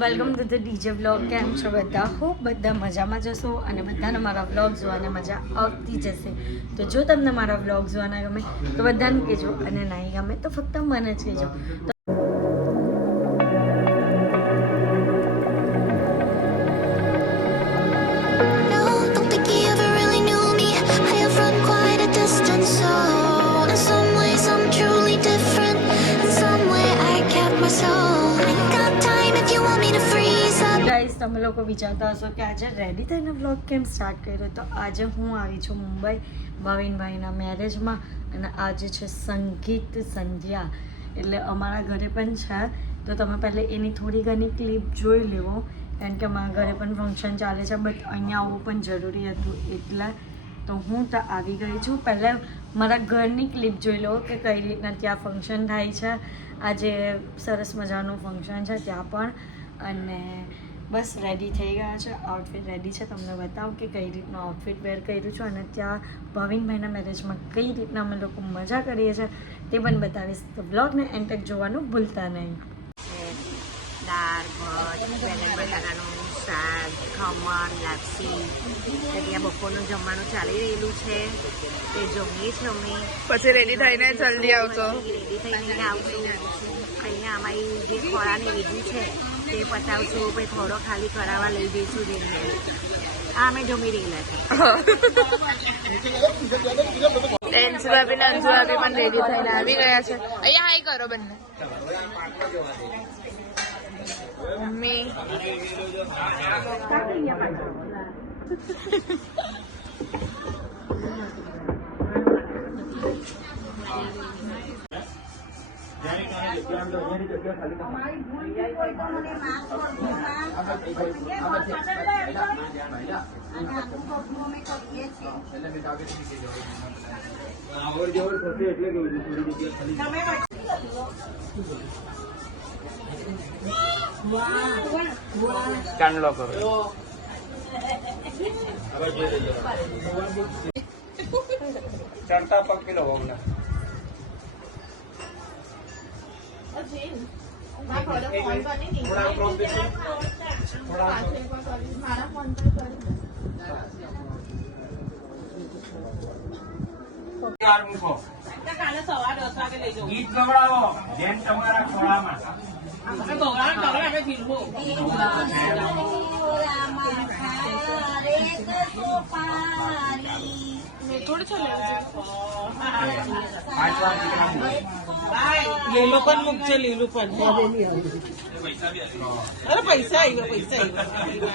Welcome to the DJ vlog. કેમ છો બધા? ખૂબ બધા મજામાં જશો અને બધાને મારા વ્લોગ જોવાને મજા આવતી જશે. તો જો તમને મારા વ્લોગ જોવાના ગમે તો બધાને કહેજો, અને નહીં ગમે તો ફક્ત મને જ કહેજો. તમે લોકો વિચારતા હશો કે આજે રેડી થઈને વ્લોગ કેમ સ્ટાર્ટ કર્યો. તો આજે હું આવી છું મુંબઈ ભાવિનભાઈના મેરેજમાં, અને આજે છે સંગીત સંધ્યા, એટલે અમારા ઘરે પણ છે. તો તમે પહેલે એની થોડી ઘણી ક્લિપ જોઈ લેવો, કારણ કે અમારા ઘરે પણ ફંક્શન ચાલે છે, બટ અહીંયા આવવું પણ જરૂરી હતું, એટલે તો હું તો આવી ગઈ છું. પહેલાં મારા ઘરની ક્લિપ જોઈ લો કે કઈ રીતના ત્યાં ફંક્શન થાય છે. આજે સરસ મજાનું ફંક્શન છે ત્યાં પણ, અને બસ રેડી થઈ ગયા છે, આઉટફિટ રેડી છે. તમને બતાવું કે કઈ રીતનું આઉટફિટ વેર કર્યું છું, અને ત્યાં ભાવિનભાઈના મેરેજમાં કઈ રીતના અમે લોકો મજા કરીએ છીએ તે પણ બતાવીશ. તો બ્લોગને એન્ડ તક જોવાનું ભૂલતા નહીં. દાળ ભાત, બેંગન બટાકાનું શાક, ખમણ, લાપસી. ત્યાં બપોરનું જમવાનું ચાલી રહેલું છે, તે જમીએ છીએ અમે. પછી રેડી થઈને જલ્દી આવશો. રેડી થઈને આવશું. અહીંયા અમારી જે ખોળાની વિધિ છે તે પતાવશું, પછી થોડો ખાલી કરાવવા લઈ જઈશું જેને. આ અમે જમી રહેલા છે. ડેન્સ ભાભી ને અંજુ ભાભી પણ રેડી થઈને આવી ગયા છે. અહીંયા હાઈ કરો બંને. મમ્મી કાંડલો કરો. ચડતા પગ પેલો હોમને ગીત ગવડાવો જેમ તમારા ખોળામાં. લીલું પણ મૂકજો, લીલું પણ. અરે પૈસા આવ્યો, પૈસા આવ્યો.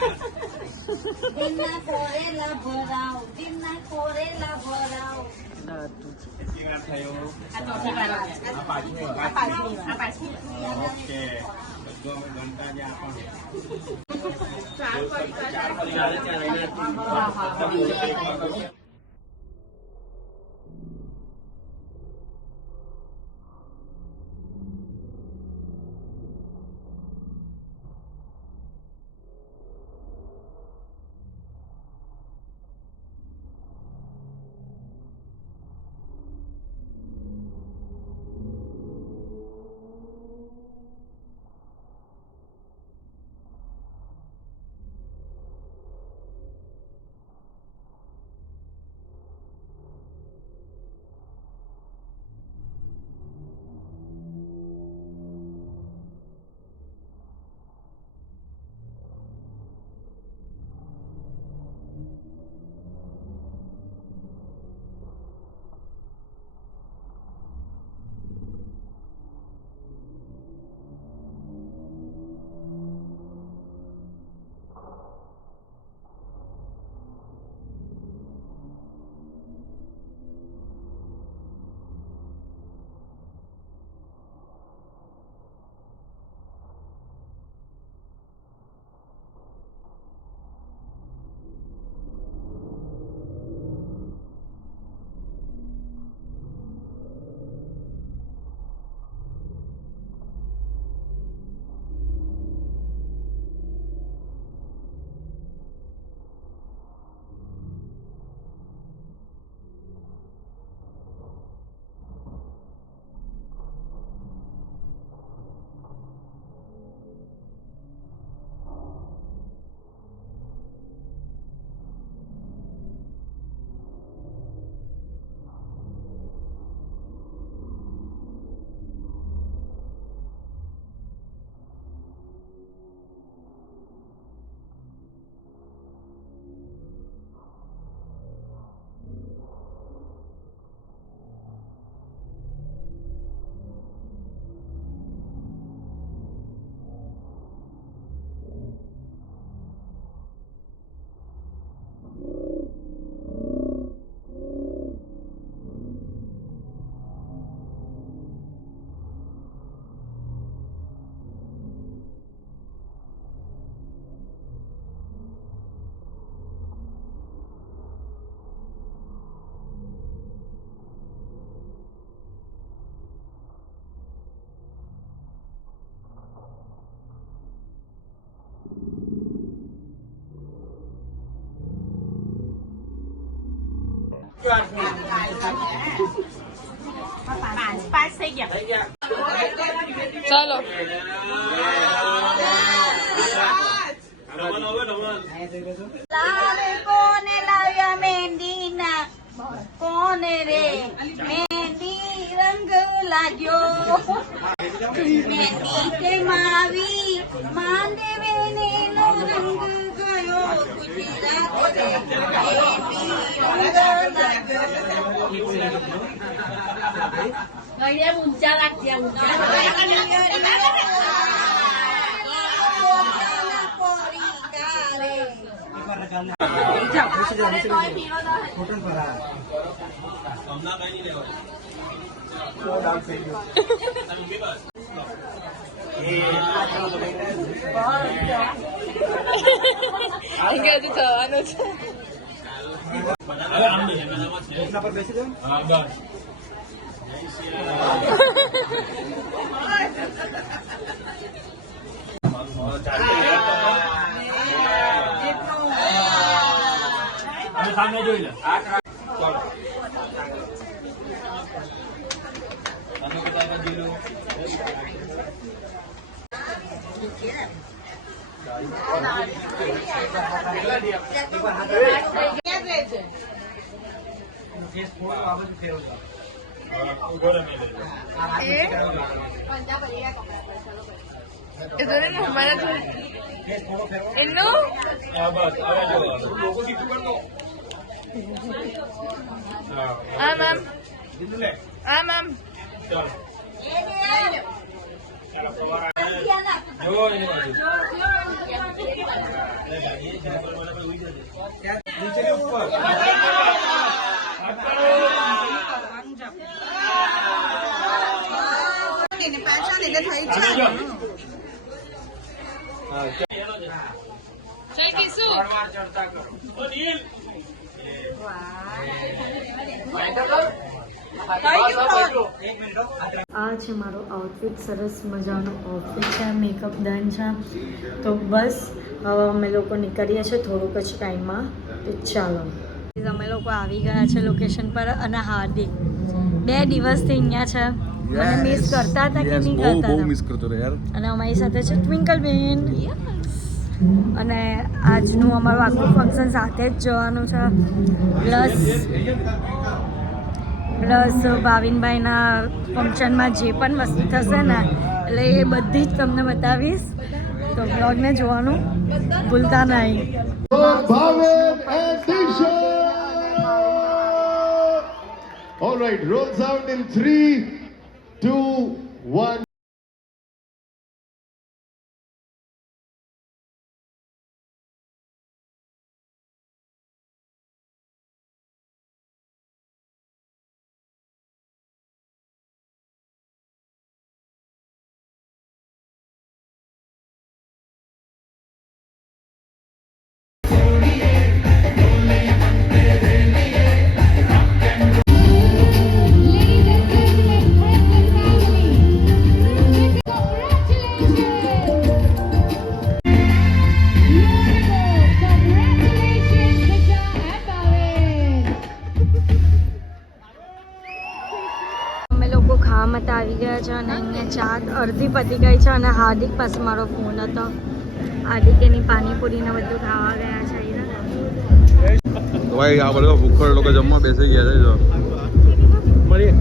ચાલો લાવે કોને લાવ્યા મહેંદીના કોને રે મહેંદી રંગ લાગ્યો મહેંદી કે માવી માંડવેને નો રંગ ગયો ગુજરાત રે મહેંદી રંગ લાગ્યો ઊંચા રાખજે અહીંયાથી થવાનું છે સામે જોઈ લે એનું આમ આમ આમ આમ આ છે મારો આઉટફિટ સરસ મજાનો આઉટફિટ છે મેકઅપ ડન છે તો બસ હવે અમે લોકો નીકળીએ છીએ થોડુંક જ ટાઈમમાં તો ચાલો અમે લોકો આવી ગયા છે લોકેશન પર અને હાર્દિક 2 દિવસથી અહીંયા છે મને મિસ કરતા હતા કે નહીં કરતા બહુ મિસ કરતો રે યાર અને અમારી સાથે છે ટ્વિંકલ બેન અને આજનું અમારું આખું ફંક્શન સાથે જ જવાનું છે પ્લસ ભાવિનભાઈના ફંક્શનમાં જે પણ વસ્તુ થશે ને એટલે એ બધી જ તમને બતાવીશ તો બ્લોગને જોવાનું ભૂલતા નહીં All right, roll sound in 3, 2, 1. આવી ગયા છે અને અહીંયા ચાટ અડધી પતી ગઈ છે અને હાર્દિક પાસે મારો ફોન હતો હાર્દિક એની પાણીપુરીને બધું ખાવા ગયા છે ભાઈ આ બધા ભૂખડ લોકો જમવા બેસી ગયા છે જો મળીએ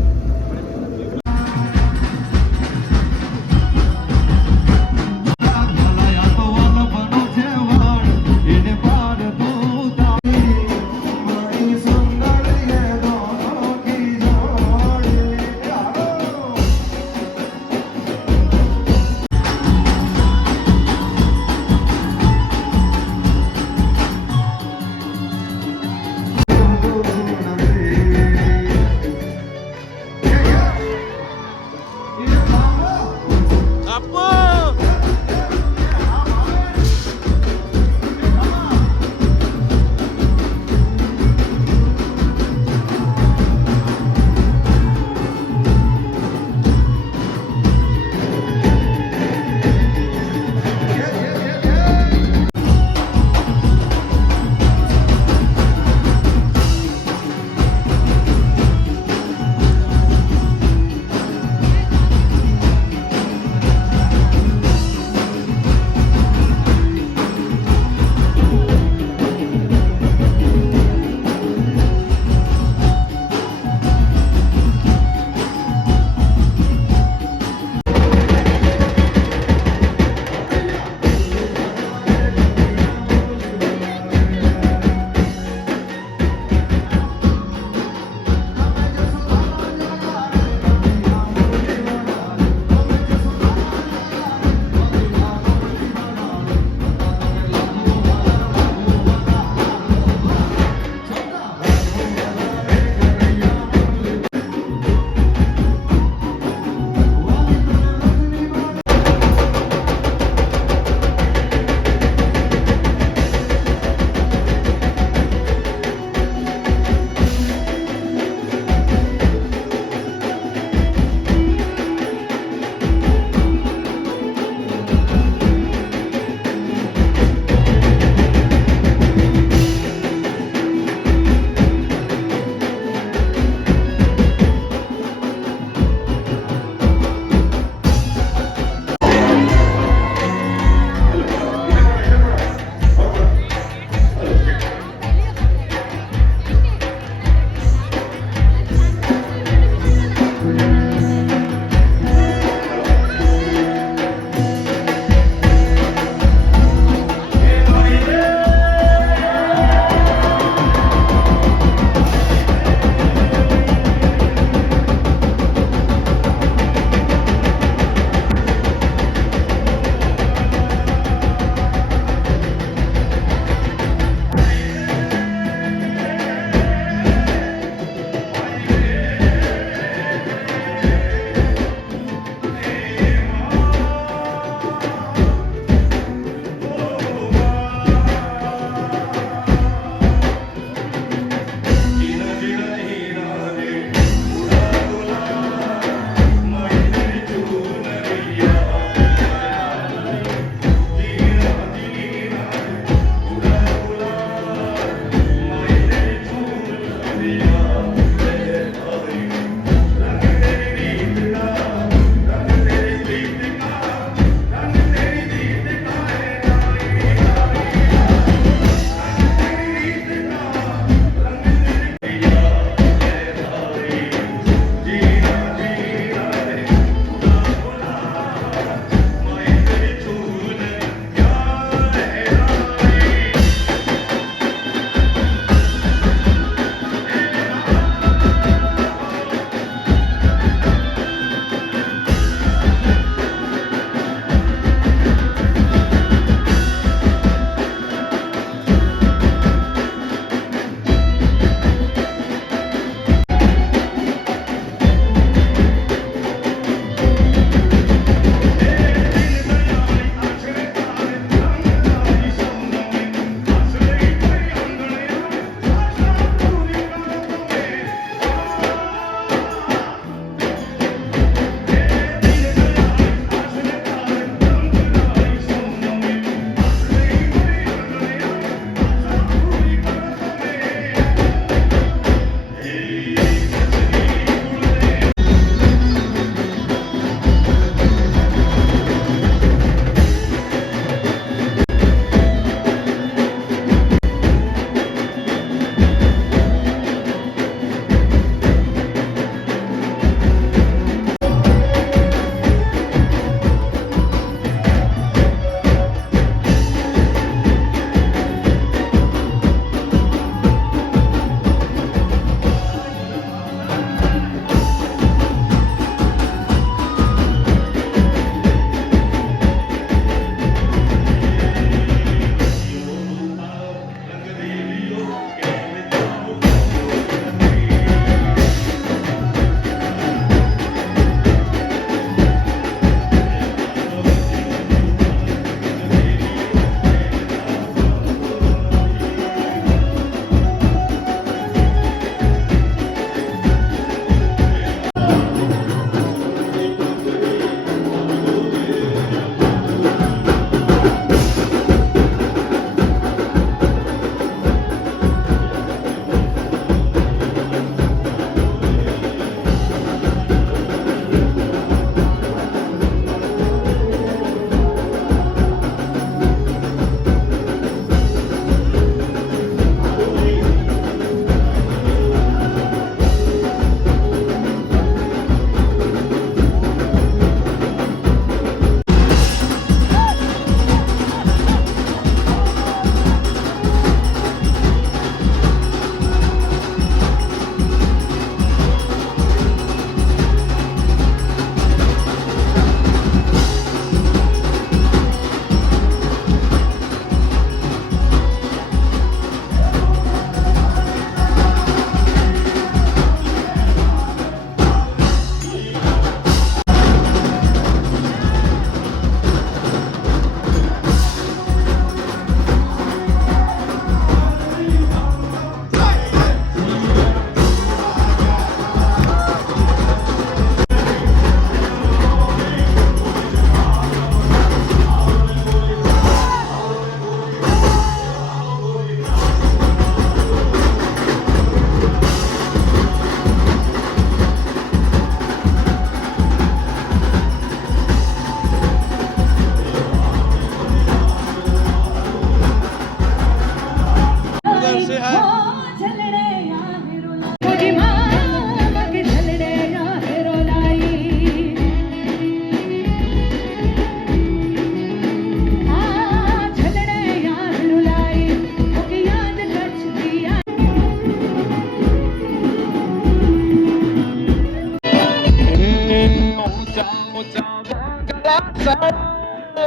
ચડાવો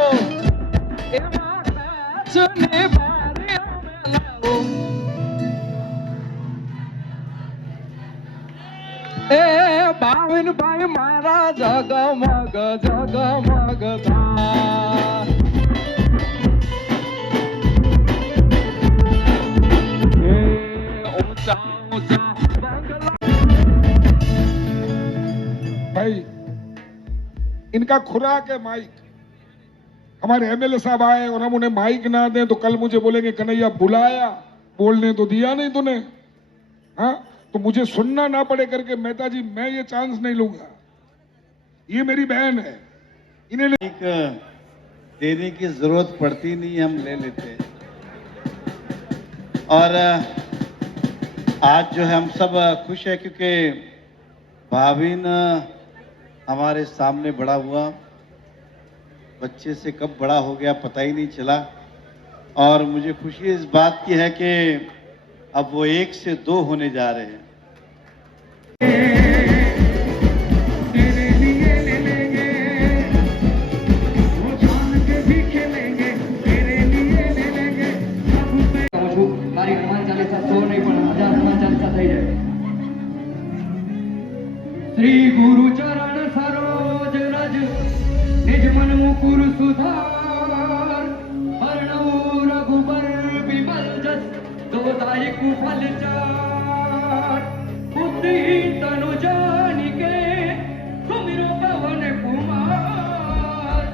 એમાં કાચની બારીઓ મેલાવો એ ભાવિનભાઈ મારા જગમગ જગમગ થાય એ ઊંચા ઊંચા બંગલા भाई इनका खुराक है माइक हमारे एमएलए साहब आए और हम उन्हें माइक ना दें तो कल मुझे बोलेंगे कन्हैया बुलाया बोलने तो दिया नहीं तूने हाँ तो मुझे सुनना ना पड़े करके मेहता जी मैं ये चांस नहीं लूंगा ये मेरी बहन है इन्हें एक देने की जरूरत पड़ती नहीं हम ले लेते और आज जो है हम सब खुश है क्योंकि भाविन हमारे सामने बड़ा हुआ बच्चे से कब बड़ा हो गया पता ही नहीं चला और मुझे खुशी इस बात की है कि अब वो 1 से 2 होने जा रहे हैं મારી હનુમાન ચાલીસા 100 નહીં પણ 1000 હનુમાન ચાલીસા થઈ જાય શ્રી ગુરુ ચરણ સરોજ રજ નિજ મન મુકુર સુધાર હરણઉ રઘુબર વિમલ જસ દોદાયકુ ફલ ચાર બુદ્ધિ તનુ જાનિકે સુમિરો પવન કુમાર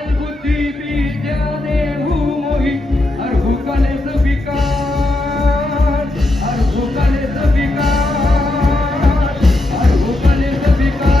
અલબુદ્ધિ વિદ્યા દેહુ મોહિ હરહુ કલેશ વિકાર હરહુ કલેશ વિકાર હરહુ કલેશ વિકાર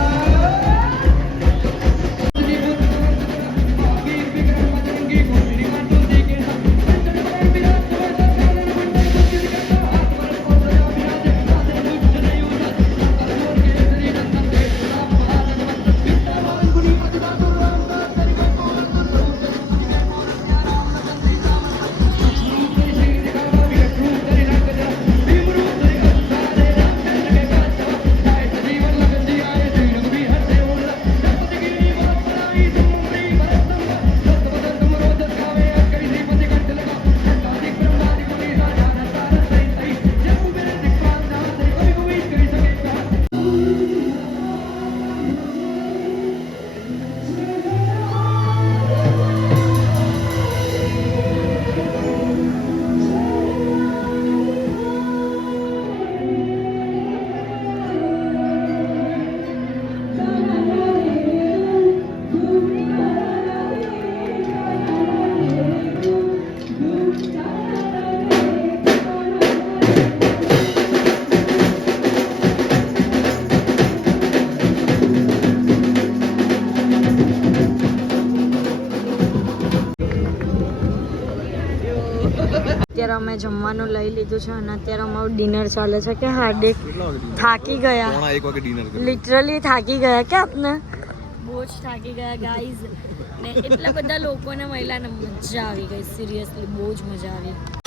અત્યારે અમે જમવાનું લઈ લીધું છે અને અત્યારે અમારું ડિનર ચાલે છે કે હાર્દિક થાકી ગયા 1 વાગે ડિનર લિટરલી થાકી ગયા કે આપને બહુ જ થાકી ગયા ગાઈઝ ને એટલા બધા લોકોને મહિલાને મજા આવી ગઈ સિરિયસલી બહુ જ મજા આવી